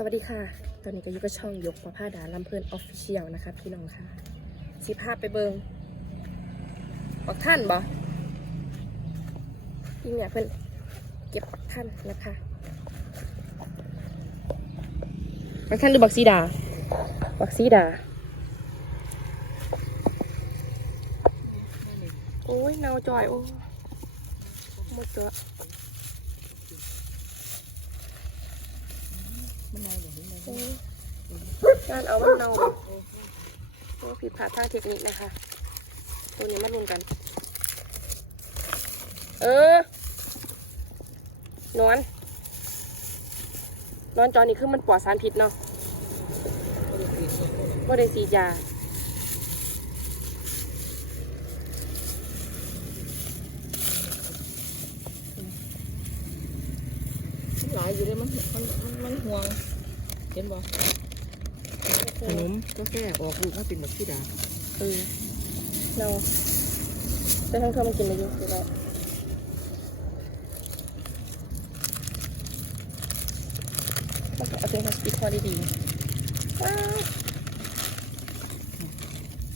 สวัสดีค่ะ ตอนนี้ก็อยู่กับช่องยกประภาดาลำเพลินออฟฟิเชียลนะคะพี่น้องค่ะสิภาพไปเบิงปักท่านบ่พี่เนี่ยเพิ่นเก็บปักท่านนะคะปักท่านหรือบักซีดา บักซีดา โอ้ยเนาจอย โอ้หมดตัว มันนายอย่า งนี้เอานเอามันเนาโอ้ผิดพลาดทางเทคนิคนะคะ ตัวนี้มาลุ้นกัน เออนอนนอนจอนี่คือมันปลอดสารพิษเนาะว่าได้สีดยาหลายอยู่เลยมันมันมันห่วง ห็นบ่ขนมกาแฟออกลูกมาเป็นแบบที่ดาเออเราแต่ทั้งเธอมันกินมาอยู่คือเราต้องเอาเป็นพลาสติกพอดีๆว้าว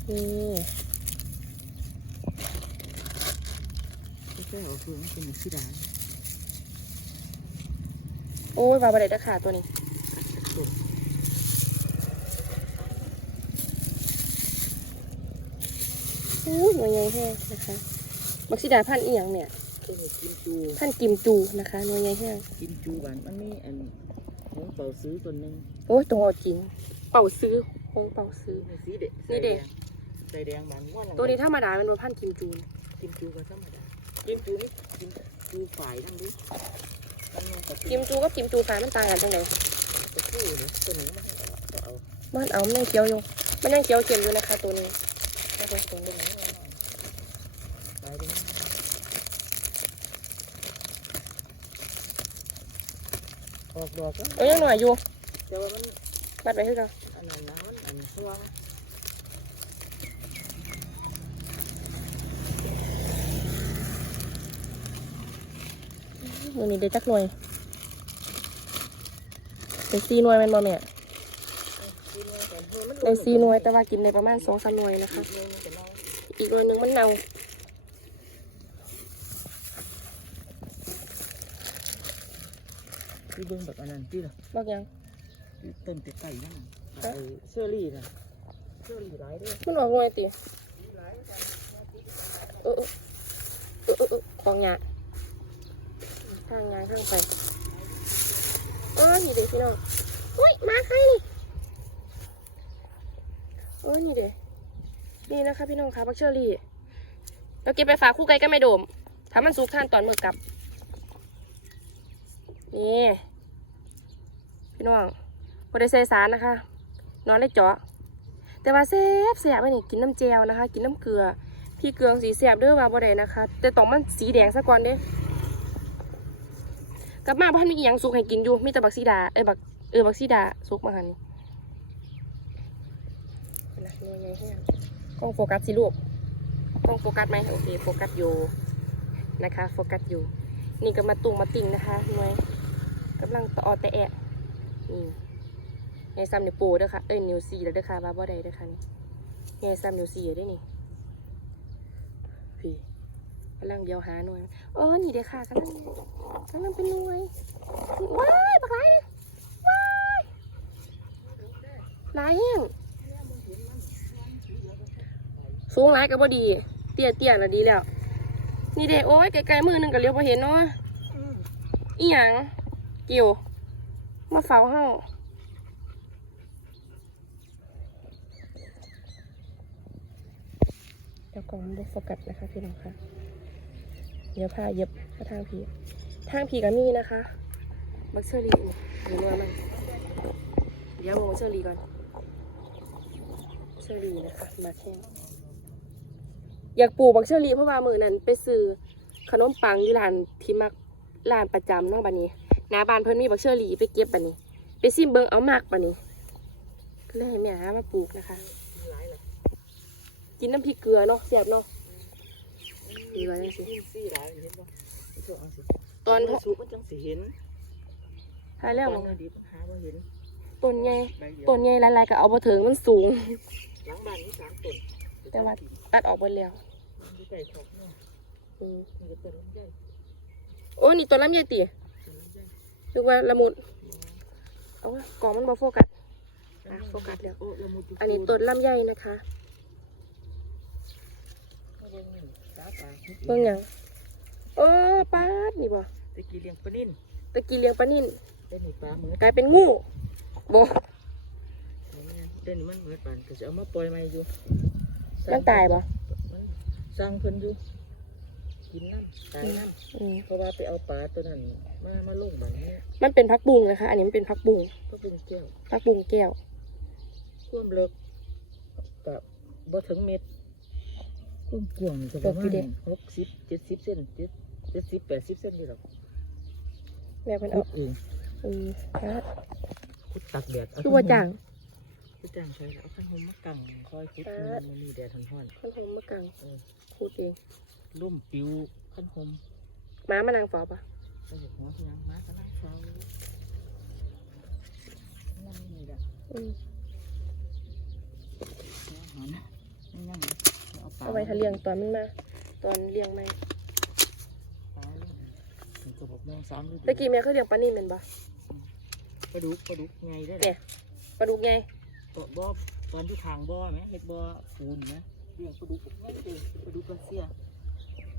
นี่กาแฟออกลูกมาเป็นแบบที่ดาโอ้ยปลาบะเด็ดขาตัวนี้ อู้ยหน่วยใหญ่แห้งนะคะบักซิดาพันธุ์อีหยังเนี่ยตัวนี้กินจูพันธุ์กิมจูนะคะหน่วยใหญ่แห้งกินจูหวานมันมีอันหงเป่าซื้อตัวหนึงโอ้ยตัวจริง เป่าซื้อคงเป่าซื้อ สีเด็ดนี่เด็ดใส่แดงบานว่าตัวนี้ธรรมดาเป็นตัวพันธุ์กิมจูกินจูก็ธรรมดากินจูนี่กินจูฝ่ายนั่งดิมันยังกับกิมจูกับกิมจูฟ้ามันต่างกันตรงไหนตะ คู่เลยตัวนี้มันเอาบ้านเอามันยังเคี้ยวอยู่มันยังเคี้ยวเค็มอยู่นะคะตัวนี้เอาไปตรงนี้ไปตรงนี้ออกดอกแล้วเอ้ยยังหน่อยอยู่แต่ว่ามันบัดไปคือกันอันนั้นนะมันอันช่วมือนี้ได้จักหน่วย ได้สี่หน่วยแมันบ่แม่ได้สี่หน่วยแต่ว่ากินในประมาณสองสามหน่วยนะคะ อีกหน่วยหนึงมันเน่าที่เบิ้งแบบอันนั้นที่ละบอกยังต้นเป็ดไก่นั่นไอ้เชอรี่นะเชอรี่หลายเด้วยมันออกหน่วยติเออเออเออเออเออของยาทางยางทางไปเออนี่เด็กพี่น้องอุ้ยมาใครนี่เออนี่เด็กนี่นะคะพี่น้องคะบักเชอรี่เราเก็บไปฝากคู่ไก่ก็ไม่โดมถ้ามันสุกท่านตอนมือกลับ นี่ พี่น้องพอได้ใส่สารนะคะ นอนได้เจาะ แต่ว่าแซ่บแซ่บไปนี่กินน้ำแจวนะคะ กินน้ำเกลือ พี่เกลือสีแซ่บเด้อว่าบ่ได้นะคะ แต่ต้องมันสีแดงซะก่อนเด้ กลับมาบ้านมีอหยังสุกให้กินอยู่มีแต่บักซีดาเอ้ยบักเออบักซีดาสุกมาหันนี่นะหน่วยใหญ่แห้งกล้องโฟกัสสิลูกกล้องโฟกัสไหมโอเคโฟกัสอยู่นะคะโฟกัสอยู่ นี่ก็มาตุงมาติ่งนะคะหน่วยกำลังต่อแต่แอะนี่ไงซ้ำนิ้วโป้เด้อค่ะเอ้ยนิ้วสี่แล้วเด้อค่ะว่าบ่ได้เด้อค่ะนี่ไงซ้ำนิ้วสี่ได้อนี่พี่ กำลังเดียวหาหน่วยเออนี่เด้อค่ะกำลังกำลังเป็นหน่วยว้ายปักหลายเลยว้ายหลายแห้งสูงหลายก็บ่ดี เตี้ยเตี้ยๆน่ะดีแล้ว นี่เด้โอ้ยไกลๆมือหนึงก็เลี้ยวพอเห็นเนาะอีหยังเกี่ยวมาเฝ้าเฮาเดี๋ยวกล่องมันโฟกัสนะคะพี่น้องค่ะ เดี๋ยวพาเย็บมาทางพีทางพีก็มีนะคะบักเชอรี่เดี๋ยวมามันเดี๋ยวมองเชอรี่ก่อนเชอรี่นะคะมาแค่อยากปลูกบักเชอรี่เพราะว่ามือนั้นไปซื้อขนมปังอยู่ร้านที่มักร้านประจำนาะบัดนี้หน้าบ้านเพิ่นมีบักเชอรี่ไปเก็บบัดนี้ ไปซิมเบิงเอามากบัดนี้ก็เลยให้แม่หามาปลูกนะคะกินน้ำพริกเกลือเนาะแซ่บเนาะ ดีกว่าจังสิสีหลายเห็นป่ะไม่ชอบเอาสิตอนมันสุกมันจังสิเห็นทายแล้วตมั้องนนี้ดิบหาบ่เห็นต้นใหญ่ใบเดียวต้นใหญ่หลายๆก็เอาบ่ถึงมันสูง หลังบ้านนี่สามต้นแต่ว่าตัดออกหมดแล้วอยู่ใกล้ชอบเนี่ยอืมนี่ก็ต้นลำไยโอ้นี่ต้นลำไยติต้นลำไยนึกว่าละมุดเอาวะกล่องมันบ่โฟกัสอะโฟกัสแล้วโอ้ละมุดจุกอันนี้ต้นลำไยนะคะ เบิ่ง นี่ตาตาเบิ่งหยังโอ้ปลาดนี่บ่ตะกี้เลี้ยงปลานิ่นตะกี้เลี้ยงปลานิ่นเด่นนี่ปลาเหมือนกลายเป็นงูบ่เด่นนี่มันเหมือนปานก็จะเอามาปล่อยใหม่อยู่มันตายบ่มันสร้างเพิ่นอยู่กินน้ำตายน้อืมำเพราะว่าไปเอาปลาตัวนั้นมามาลงบันนี้มันเป็นพักบุงนะคะ อันนี้มันเป็นพักบุงก็เป็นแก้วพักบุงแก้วท่วมเลิกกับบ่ถึงเม็ด ท่วมกวางก็ประมาณหกสิบเจ็ดสิบเซนเจ็ดเจ็ดสิบแปดสิบเซนนี่หรอกแม่เพิ่นขุเอาดเองอืมปลาดขุดตักแดดเคือว่าจ้างขุดจ้างใช่แล้วเอาข้างหมมากังคอยขุดปามันดมันมีแดดทนห้อนคนหอมมะกังเออพูดเองร่มปิวขั้นหมหม้ามานางฝอปะไปเห็นหัวที่ยังมาก็นั่งเฝ้านั่งนี่แหละอืม หัวนะนั่งเอาปลา เอาไว้ ถ้าเลี้ยงตอนมันมาตอนเลี้ยงไม่ปลาถึงกระบอกแมงสามฤดูตะกี้แม่เคยเลี้ยงปลานิ่มเป็นปะปลาดุกปลาดุกไงได้เนี่ยปลาดุกไงบ่บ่ตอนที่ทางบ่อไหมเล็กบ่อปูนไหมเลี้ยงปลาดุกไม่ได้เลยปลาดุกกระเสีย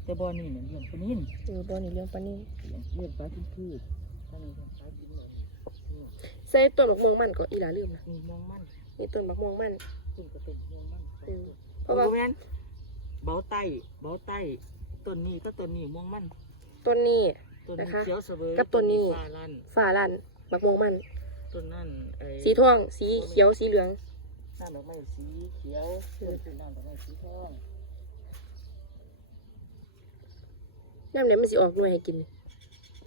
แต่บ่อนี่เนี่ยเลี้ยงปลานิ่นเออบ่อนี่เลี้ยงปลานิ่มเลี้ยงเลี้ยงปลาทิ้งพืชถ้ามีปลากินเลยนี่ใส่ต้นมะม่วงมันก็อีหลาลืมนะนี่มองมันนี่ต้นมะม่วงมันขึ้นก็เป็นมองมันอืมเพราะว่าแม่น เบาไต้เบาไต้ต้นนี้ก็ต้นนี้ม่วงมันต้นนี้ ต้นนะคะเขียวเสวยกับต้นนี้ ฟ้าลั่นฝ่าลันมะม่วงมัน ต้นนั่นไอ้สีทอง สีเขียว สีเหลืองหน้าดอกไม้สีเขียวเป็นหน้าดอกไม้สีทองน้ำเดี๋ยวมันสิออกหน่วยให้กิน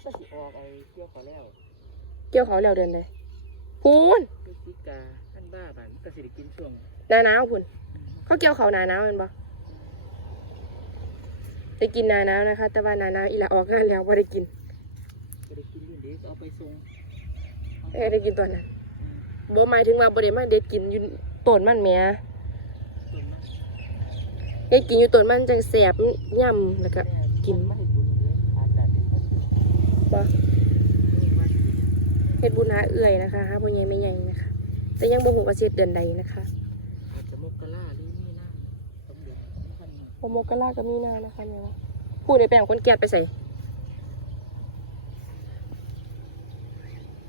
ก็สิออกไอ้เกี่ยวเขาแล้วเกี่ยวเขาแล้วเดือนใดพูนพฤศจิกาท่านบ้าบันก็สิได้กินช่วงหนาหนาวพูนเขาเกี่ยวเขาหนาหนาวแมันปะ ได้กินหนาหนาวนะคะ แต่ว่าหนาหนาวอีหลาออกงานแล้วไ่ได้กินก็ได้กินอยู่เดีก็เอาไปส่งเอ้ยได้กินตอนนั้นอืมบ่หมายถึงว่าบ่ได้มาเด็ดกินอยู่ต้นมันแหม่ต้นมันได้กินอยู่ต้นมันจังแสบย่ำแล้วก็กินมันให้บุญเยอะอาจจะเป็นคนที่บ่มีวันเฮ็ดบุญหาเอื่อยนะคะหาพ่อใหญ่แม่ใหญ่นะคะ แต่ยังบ่ฮู้ว่าสิเฮ็ดเดือนใดนะคะ อาจจะมกกะลาหรือมีหน้าสมเด็จท่าน โมโมกะลาก็มีนานะคะแม่ว่าพูดได้แปลงคนแก่ไปใส่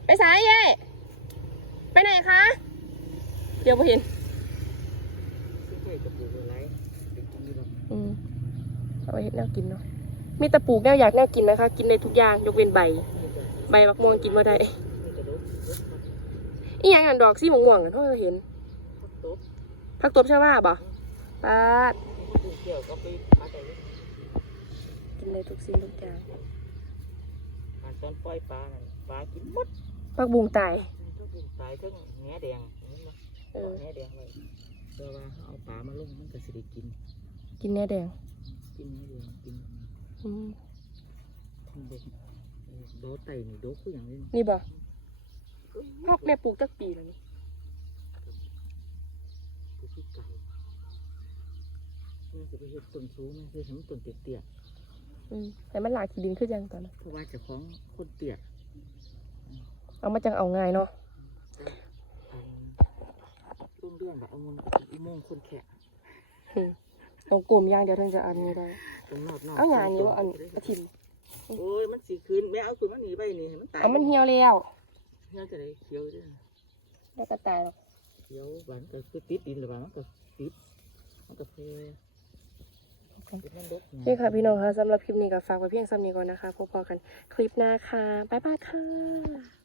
ไปสายเย่ไปไหนคะ เดี๋ยวบ่เห็นซึ่งเคยกับปลูกอะไรเป็นกินอยู่หรอกอืมเอาไว้เฮ็ดแนวกินเนาะ มีต่ปลูกแนวอยากแนวกินนะคะ กินได้ทุกอย่างยกเว้นใบ ใบมักม่วงกินบ่ได้นี่ก็ดกดกครับอีหยังอันดอกสีม่วงๆกันเขาเห็นดกผักตบชาวาบ่ปาดปลู กเกี่ยวก็ไปหาแต่เล่นกินได้ทุกสิ่งทุกอย่างหาตอนปล่อยปลานั่นปลากินหมดผักบุงตายทุกสิ่งตายทั้งแหนแดงเห็นไหมเออแหนแดงไว้เพื่อว่าเอาปลามาลงมันก็สิได้กิน กินเนื้อแดงกินแหนแดงกินอืมทำเด็กโดไตนี่โดคืออย่างนี้นี่บ่พอกแม่ปลูกจักปีแล้วนี่ ปลูกที่ไก่ แม่จะไปเห็ดต้นสูงแม่คือทำต้นเตี้ยอืมให้มันหลากขี้ดินขึ้นยังตอนนั้นๆเพราะว่าเจ้าของคนเตี้ยเอามาจังเอาง่ายเนาะอันต้นเรื่องแบบเอาเงินอุโมงค์คนแขกอืมต้องกลมอย่างเดียวถึงจะอันนี้ได้ ตรงนอกนอกเอาอย่างนี้ว่าอันอาทิมโอ้ยมันสีคืนแม่เอาคืนมันหนีไปนี่ให้มันตายเอามันเหี่ยวแล้วเหี่ยวจะได้เขียวด้วย แล้วก็ตายหรอกเขียวหวานก็คือติดดินหรือว่ามันก็ติดมันก็เพลติดมั นดกโอเคค่ะพี่น้องคะสำหรับคลิปนี้ก็ฝากไว้เพียงซ้ำนี้ก่อนนะคะ พบกันคลิปหน้าค่ะ บ๊ายบายค่ะ